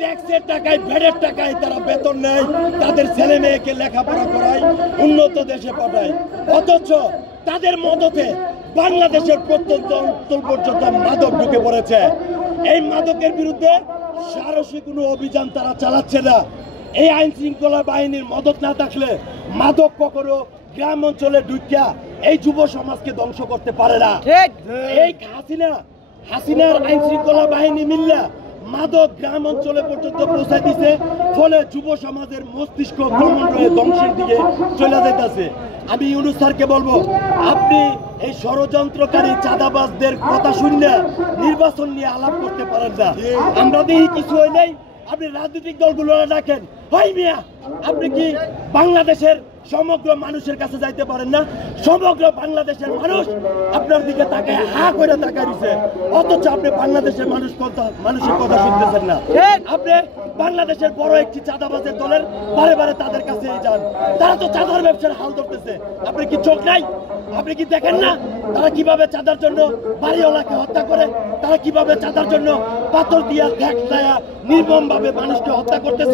ট্যাক্সের টাকায় ভ্যাটের টাকায় তারা বেতন নেয়, তাদের ছেলে মেয়েকে লেখাপড়া করায়, উন্নত দেশে পাঠায়। অথচ তাদের মদতে বাংলাদেশের প্রত্যন্ত অঞ্চল পর্যন্ত মাদক ঢুকে পড়েছে। এই মাদকের বিরুদ্ধে সাহসী কোনো অভিযান তারা চালাচ্ছে না। এই আইন শৃঙ্খলা বাহিনীর মদত না থাকলে মাদক কখনো গ্রাম অঞ্চলে ঢুকিয়া এই যুব সমাজকে ধ্বংস করতে পারে না। এই হাসিনার আইন শৃঙ্খলা বাহিনী মিল্লা মাদক গ্রাম অঞ্চলে পর্যন্ত পৌঁছাই দিছে, ফলে যুব সমাজের মস্তিষ্ক ক্রমান্বয়ে ধ্বংসের দিকে চলে যাইতেছে। আমি ইউনূস স্যারকে বলবো, আপনি এই ষড়যন্ত্রকারী চাঁদাবাজদের কথা শুনলে নির্বাচন নিয়ে আলাপ করতে পারেন না। আমরা দেখি কিছু হয় নাই, আপনি রাজনৈতিক দলগুলো ডাকেন, হয় মিয়া আপনি কি বাংলাদেশের সমগ্র মানুষের কাছে যাইতে পারেন না? সমগ্র বাংলাদেশের মানুষ আপনার দিকে তাকায় হা করে তাকায় দিছে, অথচ আপনি বাংলাদেশের মানুষের কথা শুনতেছেন না। আপনি বাংলাদেশের বড় একটি চাঁদাবাজের দলের বারে বারে তাদের কাছে যান, তারা তো চাঁদার ব্যবসার হাল ধরতেছে। আপনি কি চোখ নাই? আপনি কি দেখেন না তারা কিভাবে চাঁদার জন্য বাড়িওয়ালাকে হত্যা করে? তারা কিভাবে চাঁদার জন্য পাথর দিয়া ঠেক নির্মম ভাবে মানুষকে হত্যা করতেছে?